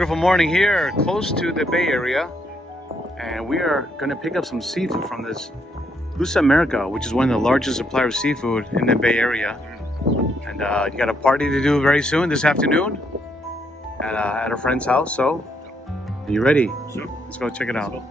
beautiful morning here close to the Bay Area, and we are going to pick up some seafood from this Lusamerica, which is one of the largest suppliers of seafood in the Bay Area. And you got a party to do very soon this afternoon at a friend's house. So are you ready? Sure. Let's go check it out.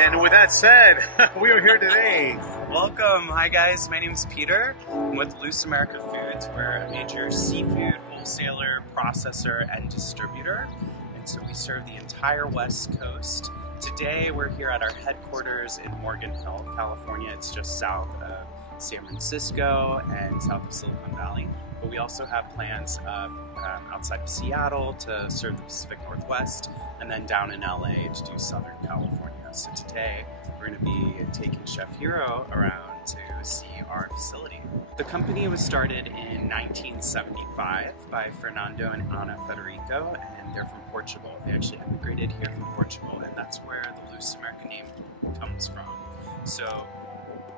And with that said, we are here today. Welcome. Hi guys, my name is Peter. I'm with Lusamerica Foods. We're a major seafood wholesaler, processor, and distributor. And so we serve the entire West Coast. Today we're here at our headquarters in Morgan Hill, California. It's just south of San Francisco and south of Silicon Valley. But we also have plans outside of Seattle to serve the Pacific Northwest, and then down in LA to do Southern California. So today we're going to be taking Chef Hiro around to see our facility. The company was started in 1975 by Fernando and Ana Federico, and they're from Portugal. They actually immigrated here from Portugal, and that's where the Lusamerica name comes from. So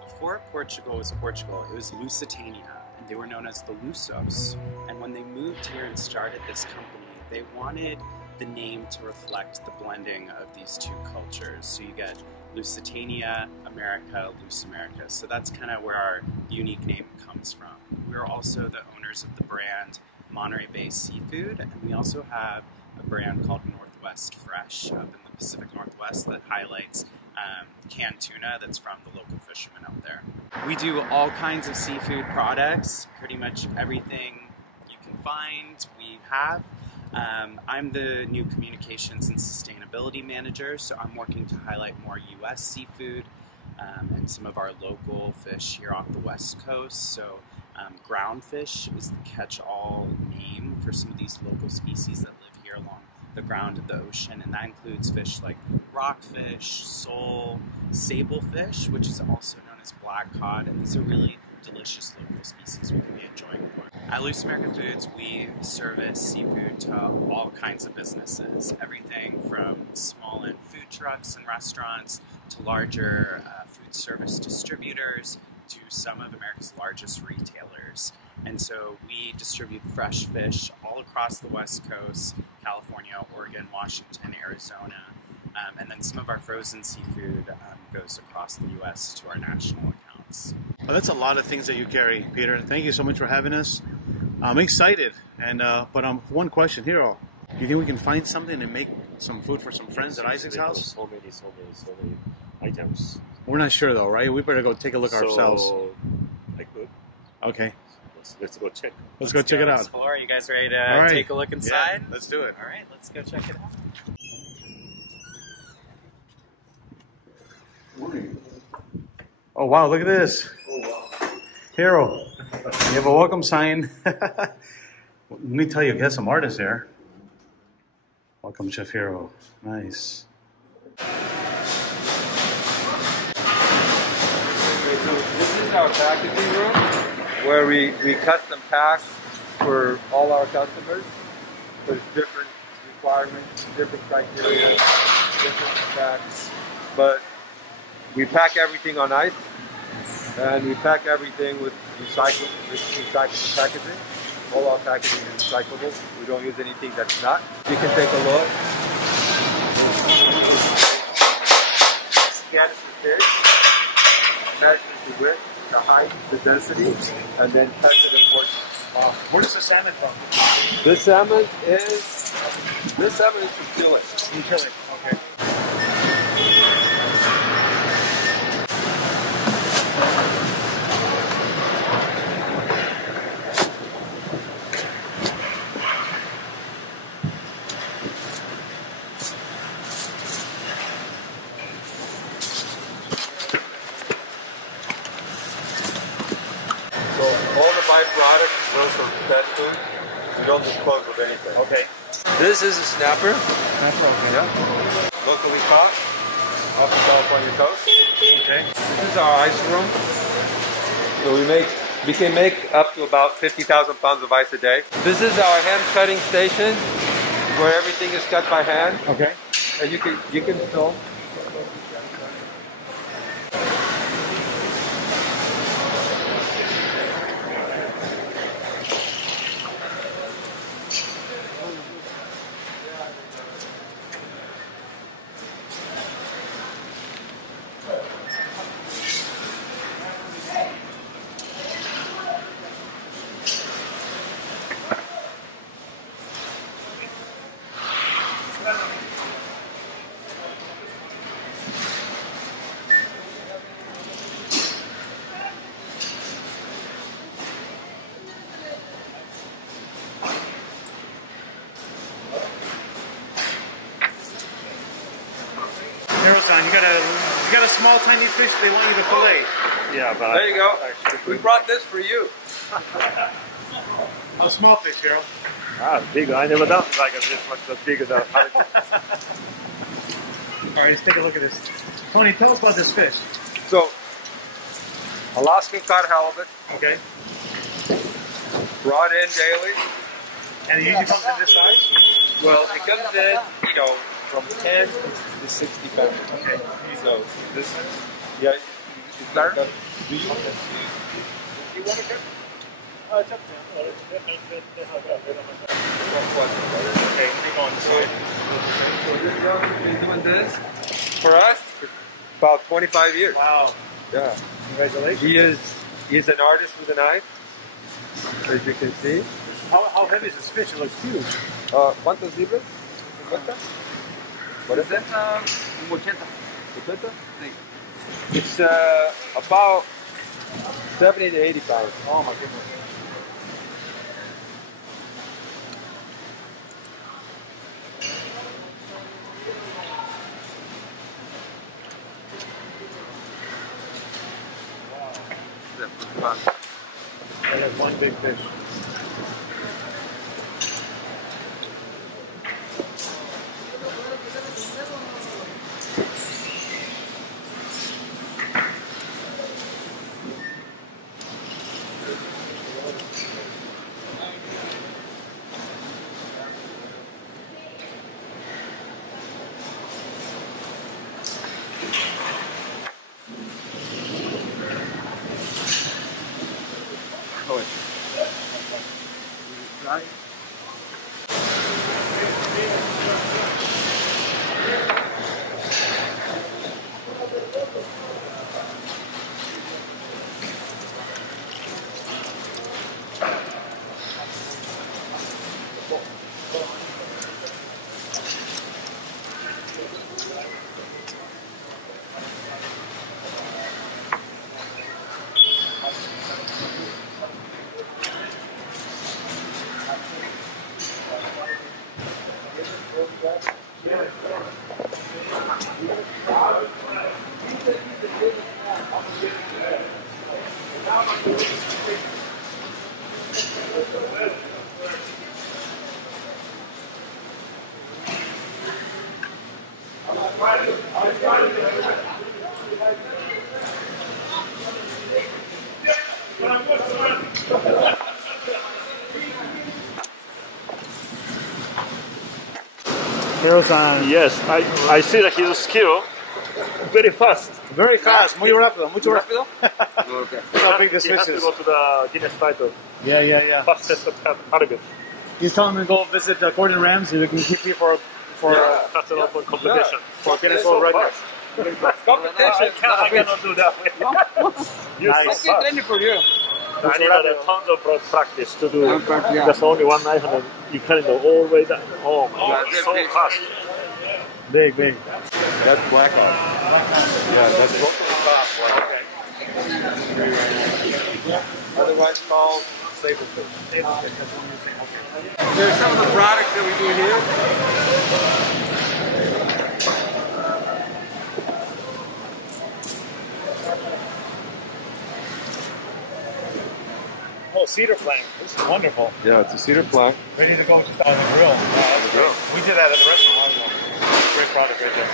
before Portugal was Portugal, it was Lusitania, and they were known as the Lusos. And when they moved here and started this company, they wanted the name to reflect the blending of these two cultures. So you get Lusitania, America, Lusamerica. So that's kind of where our unique name comes from. We're also the owners of the brand Monterey Bay Seafood, and we also have a brand called Northwest Fresh up in the Pacific Northwest that highlights canned tuna that's from the local fishermen out there. We do all kinds of seafood products, pretty much everything you can find we have. I'm the new communications and sustainability manager, so I'm working to highlight more U.S. seafood and some of our local fish here off the West Coast. So ground fish is the catch-all name for some of these local species that live here along the ground of the ocean, and that includes fish like rockfish, sole, sablefish, which is also known as black cod, and these are really delicious local species we can be enjoying more. At Lusamerica Foods, we service seafood to all kinds of businesses, everything from small-end food trucks and restaurants to larger food service distributors to some of America's largest retailers. And so we distribute fresh fish all across the West Coast, California, Oregon, Washington, Arizona, and then some of our frozen seafood goes across the U.S. to our national accounts. Well, that's a lot of things that you carry, Peter. Thank you so much for having us. I'm excited, and but one question, Hiro. Do you think we can find something and make some food for some friends at Isaac's house? So many items. We're not sure though, right? We better go take a look ourselves. I could. Okay. Let's go check. Let's go check it out. Explore. Are you guys ready to take a look inside? Yeah, let's do it. All right, let's go check it out. Oh wow, look at this. Oh wow. Hiro, you have a welcome sign. Let me tell you, get some artists there. Welcome, Chef Hiro. Nice. Okay, so this is our packaging room where we custom pack for all our customers. There's different requirements, different criteria, different packs, but we pack everything on ice, and we pack everything with recycled packaging. All our packaging is recyclable. We don't use anything that's not. You can take a look. Scan the fish, measure the width, the height, the density, and then test it in portions. Where does the salmon come? This salmon is from Chile. From Chile, okay. Byproducts, those are pet food. We don't dispose of anything. Okay. This is a snapper. Snapper, okay. Yeah. Locally caught off the California coast. Okay. This is our ice room. So we can make up to about 50,000 pounds of ice a day. This is our hand cutting station where everything is cut by hand. Okay. And you can film. Hiro-san, you got a small tiny fish they want you to fillet. Yeah, but There you go. We brought this for you. A small fish, Hiro. big. I never done like this much as big as a hurricane. All right, let's take a look at this. Tony, tell us about this fish. So, Alaskan cod halibut, Okay. brought in daily. And it usually comes in this size? Well, it comes in, from 10 to 60 pounds. Okay. So, this is, yeah, you start. Do you want to cut? It's up there. Okay, keep on the side. So this brother's been doing this for us for about 25 years. Wow. Yeah. Congratulations. He's an artist with a knife, as you can see. How heavy is this fish? It looks huge. ¿Cuántos libras? ¿50? What is it? 80. It's about 70 to 80 pounds. Oh my goodness. That is one big fish. Yes, I see that his skill very fast. Very fast, muy rápido, mucho rápido. Okay. That's how big this He fish has to is. go to the Guinness title. Yeah. Fastest hurricane. You tell him to go visit Gordon Ramsay. We can keep you for That's an open competition. for Guinness World Records. Competition. I cannot do that. You're Nice. so fast. for you. I need tons of practice to do it. There's only one knife and you carry it all the way down. Oh my God, so fast. Big. That's black hawk. Yeah, that's local top. Okay. Otherwise called sablefish. There's some of the products that we do here. Oh, cedar plank. This is wonderful. Yeah, it's a cedar plank. Ready to go just on the grill. That's great. We did that at the restaurant. Great product right there.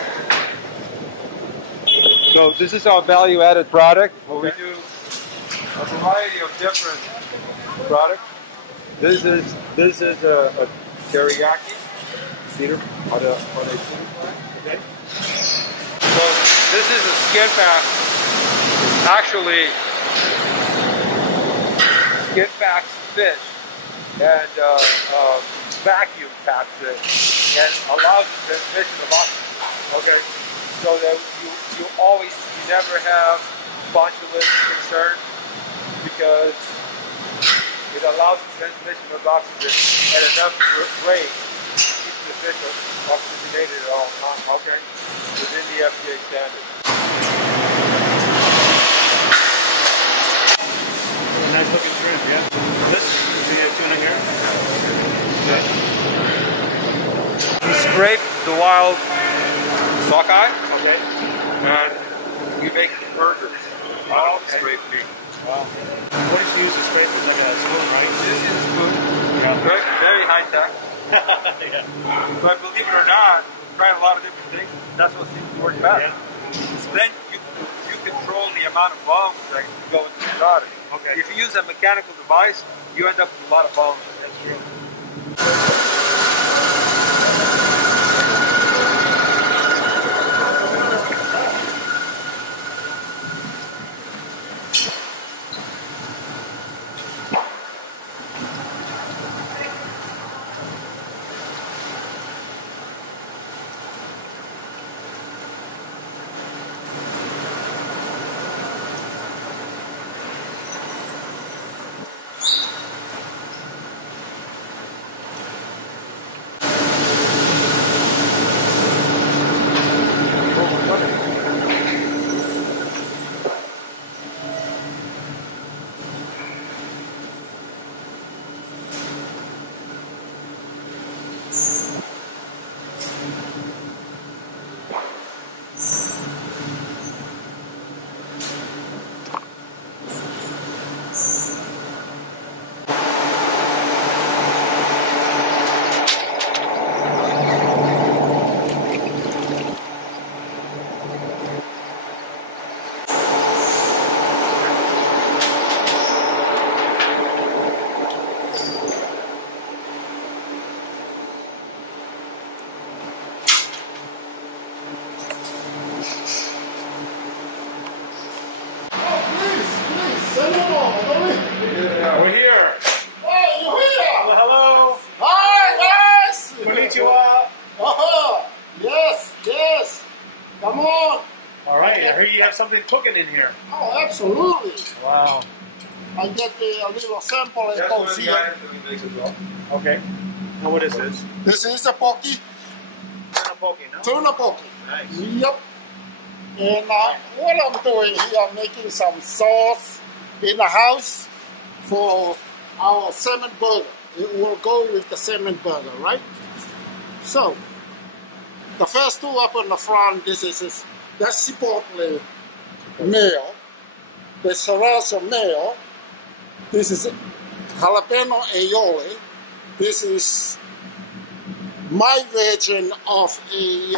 So this is our value-added product. What we do a variety of different products. This is a teriyaki. Peter, how do they see it? Okay. So this is a skin pack. Actually, skin packs fish and vacuum packs it and allows the transmission of oxygen. Okay. So that you never have botulism concern because it allows the transmission of oxygen at enough rate to keep the fish oxygenated at all times. Okay. Within the FDA standard. Nice looking shrimp, yeah. This is the tuna here. Okay. We scrape the wild sockeye. Okay. And we make burgers. Oh, okay. Scrape meat. Wow. What did you use to scrape? It's like a spoon, right? This is a spoon. Yeah. Very, very high tech. Yeah. But believe it or not, we've tried a lot of different things. That's what seems to work best. Yeah. Then you control the amount of bones that go into the product. Okay. If you use a mechanical device, you end up with a lot of bones. That's true. We're here. Hey, you here? Well, hello. Hi, guys. Konnichiwa. Oh, yes. Come on. All right. I hear you have something cooking in here. Oh, absolutely. Wow. I get a little sample and That's come one of see the it. items that we make as well. Okay. Now what is this? This is a poke, Tuna poke, no? tuna poke. Nice. Yep. And what I'm doing here, I'm making some sauce in the house for our salmon burger. It will go with the salmon burger, right? So, the first two up on the front, that's chipotle mayo. The sriracha mayo. This is jalapeno aioli. This is my version of a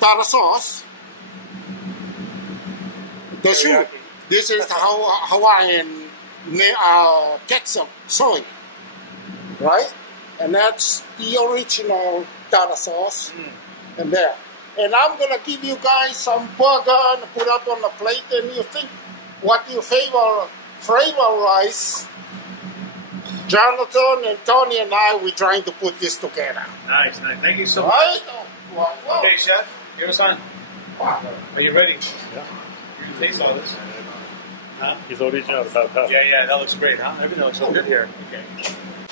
tartar sauce. The soup. This is the Hawaiian ketchup soy, right? And that's the original tartar sauce. And there. And I'm gonna give you guys some burger and put up on the plate, and you think what you favorize. Jonathan and Tony and I, we're trying to put this together. Nice. Thank you so much. Right? Well, Okay, chef. Give us on. Are you ready? Yeah. You can taste all this. Huh? It's original. Yeah. That looks great, huh? Everything looks so good here. Okay.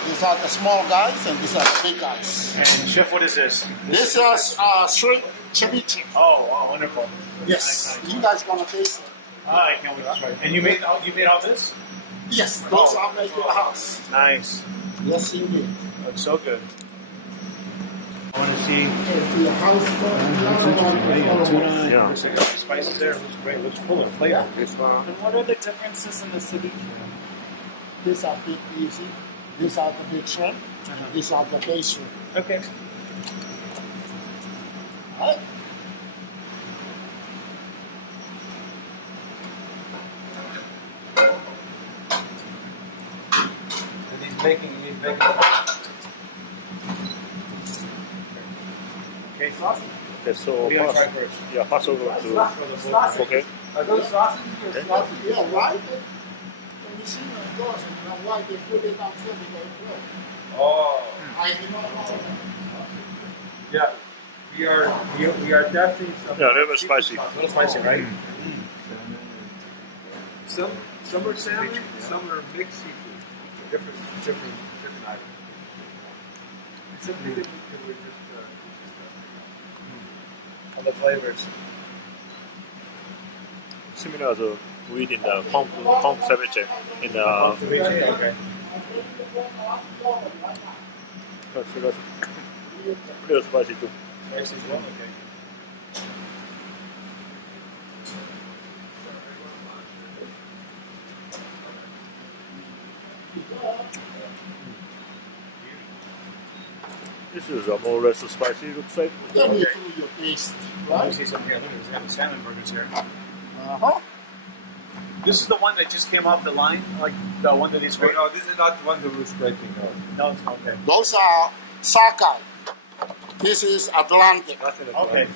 these are the small guys and these are the big guys. And chef, what is this? This is shrimp ceviche. Oh, wow, wonderful. Yes, Nice. you guys want to taste it? Ah, I can't wait to try it. And you made all this? Yes, those are made in the house. Nice. Yes, indeed. Looks so good. I want to see. The house. Yeah. Looks like the spices there. Looks great. Looks full of flavor. Yeah. And what are the differences in the ceviche? These are big easy. These are the big shrimp. These are the base shrimp. Okay. Right? making. Okay, sauce. Okay, so What do you want to try pass, first? yeah, pass over to okay. Are those sausages or sausages? Yeah, right? When you see them, of course, you know why they put it on film because Oh, I do not know. yeah. We are testing some. Yeah, a little bit spicy. A little spicy, right? Some are salmon, some are mixed seafood. Different items. It's something that we're just And the flavors. Similar to we eat in the Kong ceviche in the Okay. that's a little spicy too. Spicy as well, okay. This is more or less spicy, it looks like. Let me do your taste, Let me right? see something. Look, they have salmon burgers here. Uh-huh. This is the one that just came off the line, like the one that they scraped. no, this is not the one that we're scraping. No. No, it's okay. Those are sockeye. This is Atlantic. Okay.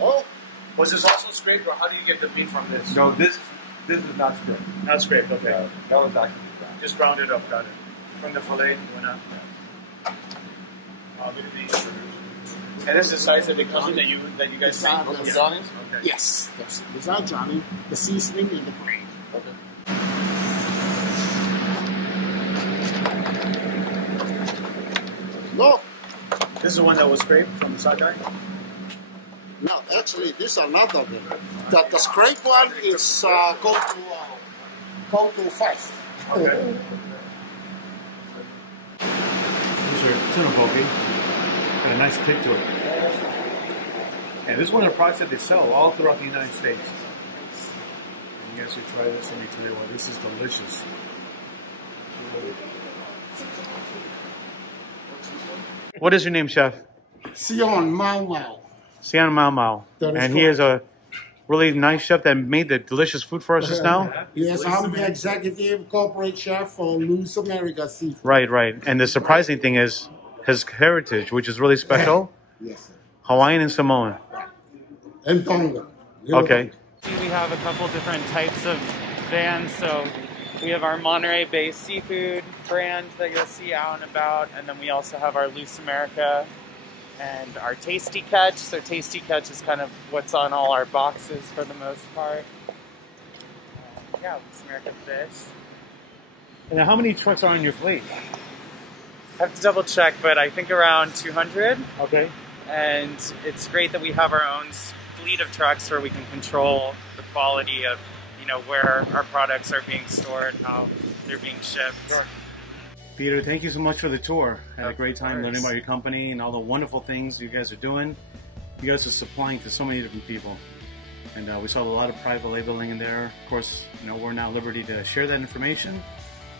Oh, Was this also scraped, or how do you get the meat from this? No, this is not scraped. Not scraped. Okay. That was actually ground. Just ground it up. Got it. From the fillet, went up. Look at these. And this is the size that it comes in that you guys see. These are the Okay. yes, these are Johnny. The seasoning in the brain. Okay. No, This is the one that was scraped from the sockeye. no, actually, this is another one. The scrape one is go to 5. Okay. Here's your tuna poke. Got a nice kick to it. And this is one of the products that they sell all throughout the United States. And you guys should try this. Let me tell you what, this is delicious. What is your name, Chef? Sion Mau Mau. Sian Mao Mao. That is And he is a really nice chef that made the delicious food for us just now. Yes, I'm the executive corporate chef for Lusamerica Food. Right, right. And the surprising thing is his heritage, which is really special. Yes, Hawaiian and Samoan. and Tonga. Okay. We have a couple different types of vans. So we have our Monterey-based seafood brand that you'll see out and about, and then we also have our Lusamerica and our Tasty Catch. So Tasty Catch is kind of what's on all our boxes for the most part. Yeah, Lusamerica fish. And how many trucks are on your fleet? I have to double check, but I think around 200. Okay. And it's great that we have our own fleet of trucks where we can control the quality of, where our products are being stored, how they're being shipped. Sure. Peter, thank you so much for the tour. I had a great time learning about your company and all the wonderful things you guys are doing. You guys are supplying to so many different people. And we saw a lot of private labeling in there. Of course, we're not at liberty to share that information,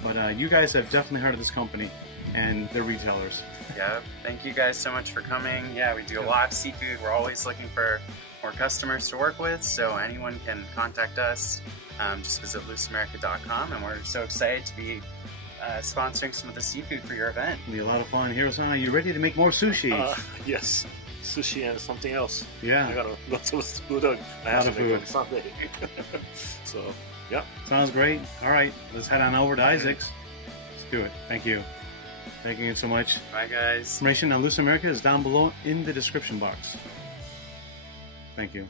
but you guys have definitely heard of this company and their retailers. Yeah, thank you guys so much for coming. Yeah, we do a lot of seafood. We're always looking for more customers to work with, so anyone can contact us. Just visit lusamerica.com, and we're so excited to be sponsoring some of the seafood for your event. It'll be a lot of fun. Hiro-san, are you ready to make more sushi? Yes, sushi and something else. Yeah. I got lots of food. I have to make it Sunday. So, yeah. Sounds great. All right, let's head on over to Isaac's. Let's do it. Thank you. Thank you so much. Bye, guys. Information on Lusamerica is down below in the description box. Thank you.